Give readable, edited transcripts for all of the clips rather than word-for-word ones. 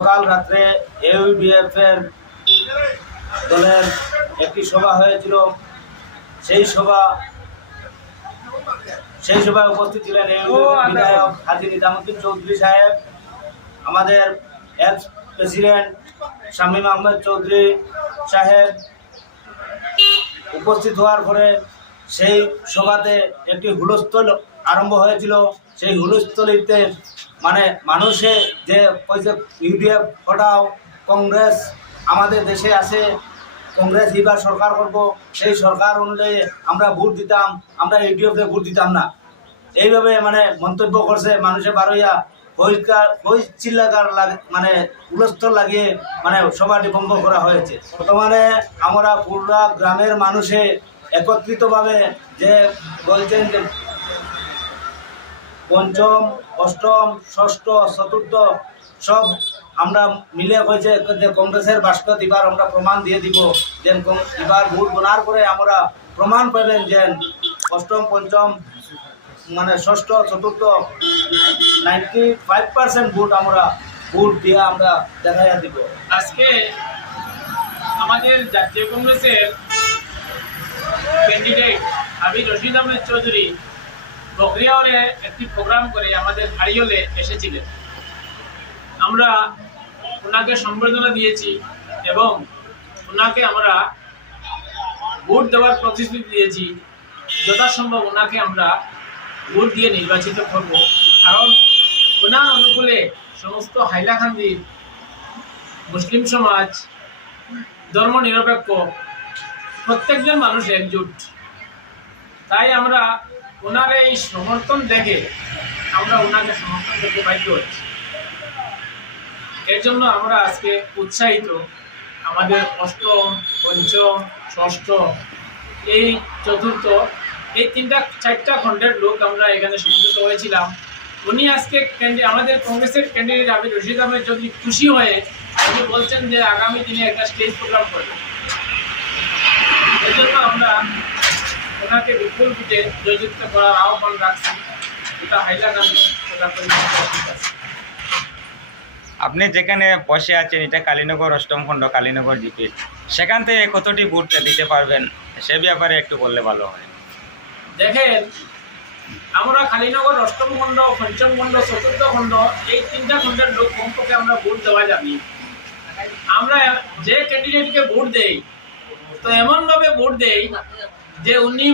সকাল রাত্রে ইউডিএফ এর দলের একটি সভা হয়েছিল। সেই সভায় উপস্থিত ছিলেন বিধায়ক হাজী নিজামুদ্দিন চৌধুরী সাহেব, আমাদের এক্স প্রেসিডেন্ট শামীম আহমেদ চৌধুরী সাহেব। উপস্থিত হওয়ার পরে সেই সভাতে একটি হুলস্থল আরম্ভ হয়েছিল। সেই হুলস্থলিতে মানুষে যে কইছে ইউডিএফ হটাও, কংগ্রেস আমাদের দেশে আছে, কংগ্রেস এবার সরকার করব, সেই সরকার অনুযায়ী আমরা ভোট দিতাম, আমরা ইউডিএফে ভোট দিতাম না, এইভাবে মন্তব্য করছে। মানুষে বারোইয়া হই চিল্লাকার হুলস্থল লাগিয়ে সভাটি ভঙ্গ করা হয়েছে। বর্তমানে আমরা পুরা গ্রামের মানুষে একত্রিতভাবে যে বলছেন যে পঞ্চম, অষ্টম, ষষ্ঠ, চতুর্থ সব আমরা মিলে হয়েছে যে কংগ্রেসের বাস্কত এবার আমরা প্রমাণ দিয়ে দিব, যে এবার ভোট বোনার পরে আমরা প্রমাণ পাবেন যে অষ্টম, পঞ্চম ষষ্ঠ, চতুর্থ 95% ভোট আমরা ভোট দিয়ে আমরা দেখাইয়া দিব। আজকে আমাদের জাতীয় কংগ্রেসের ক্যান্ডিডেট হাবিব রশিদ আহমেদ চৌধুরী বকরিয়াওয়ালে একটি প্রোগ্রাম করে আমাদের হারিয়লে এসেছিলেন। আমরা ওনাকে সম্বর্ধনা দিয়েছি এবং ওনাকে আমরা ভোট দেওয়ার প্রতিশ্রুতি দিয়েছি। যথাসম্ভব ওনাকে আমরা ভোট দিয়ে নির্বাচিত করব, কারণ ওনার অনুকূলে সমস্ত হাইলাকান্দির মুসলিম সমাজ, ধর্মনিরপেক্ষ প্রত্যেকজন মানুষ একজুট। তাই আমরা ওনার এই সমর্থন দেখে আমরা ওনাকে সমর্থন করতে বাধ্য হচ্ছি। এর জন্য আমরা আজকে উৎসাহিত। আমাদের অষ্টম, পঞ্চম, ষষ্ঠ, এই চতুর্থ, এই চারটা খণ্ডের লোক আমরা এখানে সমবেত হয়েছিলাম। উনি আজকে আমাদের কংগ্রেসের ক্যান্ডিডেট হাবিব রশিদ আহমেদ চৌধুরী খুশি হয়ে উনি বলছেন যে আগামী দিনে একটা স্টেজ প্রোগ্রাম করবেন। এই জন্য আমরা ওনাকে বিপুল ভোটে জয়যুক্ত করার আহ্বান রাখছি। এটা হাইলাকান্দি আছে। আপনি যেখানে বসে আছেন এটা কালীনগর অষ্টম খণ্ড, কালীনগর জিপি, সেখান থেকে কতটি ভোট দিতে পারবেন সে ব্যাপারে একটু বললে ভালো হয়। দেখেন, আমরা কালীনগর অষ্টম খণ্ড, পঞ্চম খণ্ড, চতুর্থ খণ্ড, এই তিনটা খণ্ডের লোক কমপক্ষে আমরা ভোট দেওয়া জানি। আমরা যে ক্যান্ডিডেটকে ভোট দেই তো এমনভাবে ভোট দেই যে উনি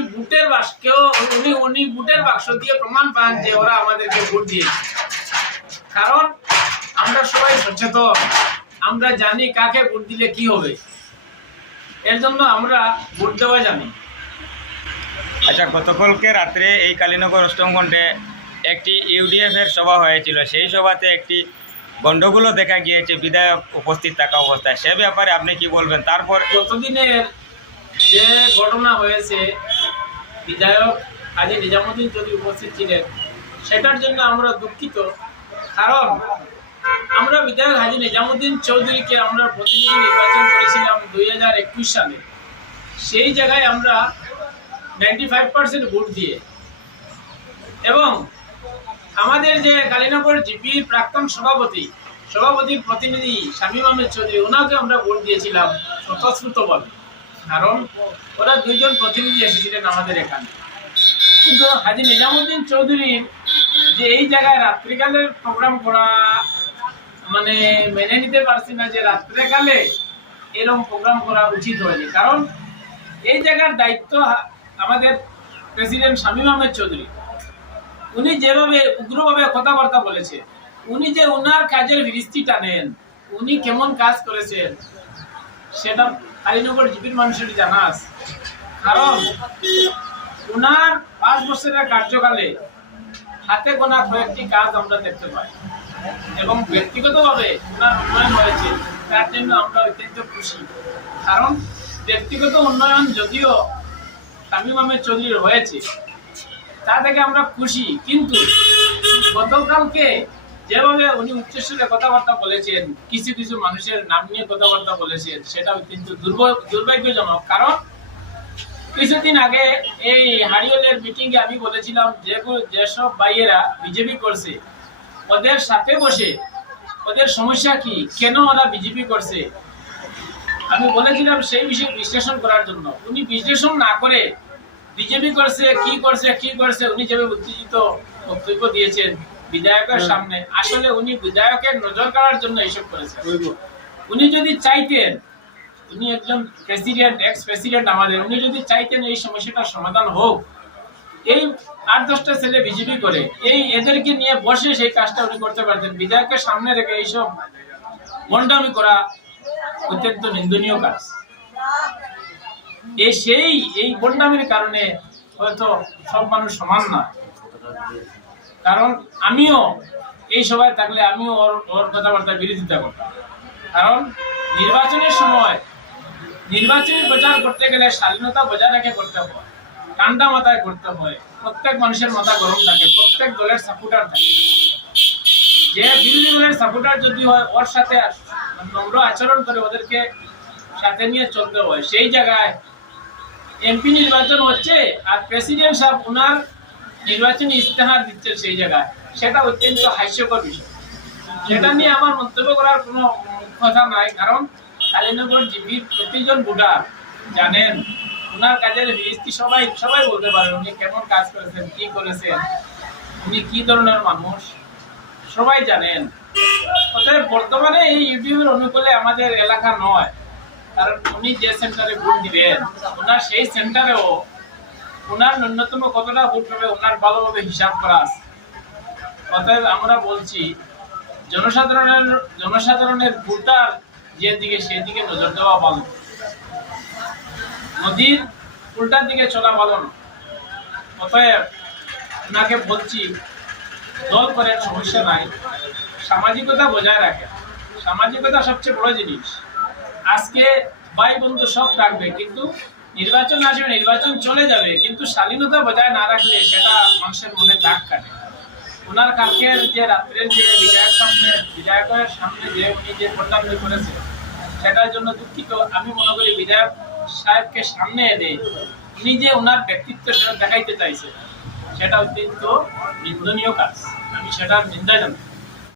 ভোটের বাক্স দিয়ে প্রমাণ পান যে ওরা আমাদেরকে ভোট দিয়েছে। কারণ আমরা সবাই সচেতন, আমরা জানি কাকে ভোট দিলে কি হবে। এর জন্য আমরা ভোট দেওয়া জানি। আচ্ছা, গতকালকে রাত্রে এই কালীনগর অষ্টম খণ্ডে একটি ইউডিএফ এর সভা হয়েছিল। সেই সভাতে একটি গণ্ডগোলও দেখা গিয়েছে বিধায়ক উপস্থিত থাকা অবস্থায়, সে ব্যাপারে আপনি কি বলবেন? তারপর গতদিনের যে ঘটনা হয়েছে, বিধায়ক হাজী নিজামুদ্দিন চৌধুরী উপস্থিত ছিলেন, সেটার জন্য আমরা দুঃখিত। কারণ আমরা বিধায়ক হাজী নিজামুদ্দিন চৌধুরীকে আমরা প্রতিনিধি নির্বাচন করেছিলাম 2021 সালে। সেই জায়গায় আমরা 95% ভোট দিয়ে, এবং আমাদের যে কালীনগর জিপির প্রাক্তন সভাপতির প্রতিনিধি শামীম আহমেদ চৌধুরী, ওনাকে আমরা ভোট দিয়েছিলাম স্বতঃস্ফূর্তভাবে। কারণ ওরা দুইজন প্রতিনিধি এসেছিলেন আমাদের এখানে। কিন্তু হাজী নিজামুদ্দিন চৌধুরীর যে এই জায়গায় রাত্রিকালের প্রোগ্রাম করা মেনে নিতে পারছি না, যে রাত্রেকালে এরকম প্রোগ্রাম করা উচিত হয়নি। কারণ এই জায়গার দায়িত্ব আমাদের প্রেসিডেন্ট শামীম আহমেদ চৌধুরী। উনি যেভাবে উগ্রভাবে কথাবার্তা বলেছে, উনি যে ওনার কাজের ফিরিস্তি টানেন, উনি কেমন কাজ করেছেন সেটা কালীনগর জিপির মানুষের জানা আছে। কারণ ওনার 5 বছরের কার্যকালে হাতে গোনা কয়েকটি কাজ আমরা দেখতে পাই, এবং ব্যক্তিগতভাবে ওনার উন্নয়ন হয়েছে, তার জন্য আমরা অত্যন্ত খুশি। কারণ ব্যক্তিগত উন্নয়ন যদিও শামীম আহমেদ চৌধুরীর হয়েছে, তা থেকে আমরা খুশি। কিন্তু গতকালকে যেভাবে উনি উচ্চস্বরে কথাবার্তা বলেছেন, কিছু কিছু মানুষের নাম নিয়ে কথাবার্তা বলেছেন, সেটা অত্যন্ত দুর্ভাগ্যজনক। কারণ কিছুদিন আগে এই হারিয়লের মিটিংয়ে আমি বলেছিলাম যেসব ভাইয়েরা বিজেপি করছে ওদের সাথে বসে ওদের সমস্যা কি, কেন ওরা বিজেপি করছে। আমি বলেছিলাম সেই বিষয়ে বিশ্লেষণ করার জন্য, উনি বিশ্লেষণ না করে বিজেপি করছে কি করছে কি করছে উনি যেভাবে উত্তেজিত বক্তব্য দিয়েছেন বিধায়কের সামনে, আসলে উনি বিধায়কের নজর কাড়ার জন্য এইসব করেছেন। উনি যদি চাইতেন, উনি একজন প্রেসিডেন্ট, এক্স প্রেসিডেন্ট আমাদের, উনি যদি চাইতেন এই সমস্যাটার সমাধান হোক, এই 8-10টা ছেলে বিজেপি করে এদেরকে নিয়ে বসে সেই কাজটা উনি করতে পারতেন। বিধায়কের সামনে রেখে এইসব মন্ডামি করা অত্যন্ত নিন্দনীয় কাজ। এই বন্ডামির কারণে হয়তো সব মানুষ সমান না, কারণ আমিও এই সভায় থাকলে আমিও ওর কথাবার্তা বিরোধিতা করতাম। কারণ নির্বাচনের সময় নির্বাচনী প্রচার করতে গেলে স্বাধীনতা বজায় রেখে করতে হয়, ঠান্ডা মাথায় করতে হয়, প্রত্যেক মানুষের মাথা গরম থাকে, প্রত্যেক দলের সাপোর্টার থাকে। যে বিরোধী দলের সাপোর্টার যদি হয় ওর সাথে নম্র আচরণ করে ওদেরকে সাথে নিয়ে চলতে হয়। সেই জায়গায় এমপি নির্বাচন হচ্ছে আর প্রেসিডেন্ট সাহেব ওনার নির্বাচনী ইস্তেহার দিচ্ছেন সেই জায়গায়, সেটা অত্যন্ত হাস্যকর বিষয়। সেটা নিয়ে আমার মন্তব্য করার কোনো কথা নাই, কারণ কালীনগর জিপির প্রতিজন ভোটার জানেন ওনার কাজের হিস্ট্রি সবাই বলতে পারে উনি কেমন কাজ করেছেন, কি করেছেন, উনি কি ধরনের মানুষ সবাই জানেন। অতএব বর্তমানে এই ইউটিউবের অনুকূলে আমাদের এলাকা নয়, কারণ উনি যে সেন্টারে ভোট দিবেন ওনার সেই সেন্টারেও ওনার ন্যূনতম কতটা ভোট পাবে ওনার ভালোভাবে হিসাব করা আছে। অতএব আমরা বলছি জনসাধারণের ভোটার যেদিকে সেদিকে নজর দেওয়া ভালো, নদীর উল্টার দিকে চলা ভালো না। অতএব ওনাকে বলছি দল করেন সমস্যা নাই, সামাজিকতা বজায় রাখেন। সামাজিকতা সবচেয়ে বড় জিনিস। আজকে ভাই বন্ধু সব থাকবে, কিন্তু নির্বাচন আসবে, নির্বাচন চলে যাবে, কিন্তু শালীনতা বজায় না রাখলে সেটা মানুষের মনে দাগ কাটে। ওনার কালকের যে রাত্রের যে বিধায়কের সামনে যে উনি যে ভোটান্ডি করেছে সেটার জন্য দুঃখিত। আমি মনে করি বিধায়ক সাহেবকে সামনে এনে উনি যে ওনার ব্যক্তিত্ব সেটা দেখাইতে চাইছে সেটা অত্যন্ত নিন্দনীয় কাজ, আমি সেটার নিন্দা জানাই।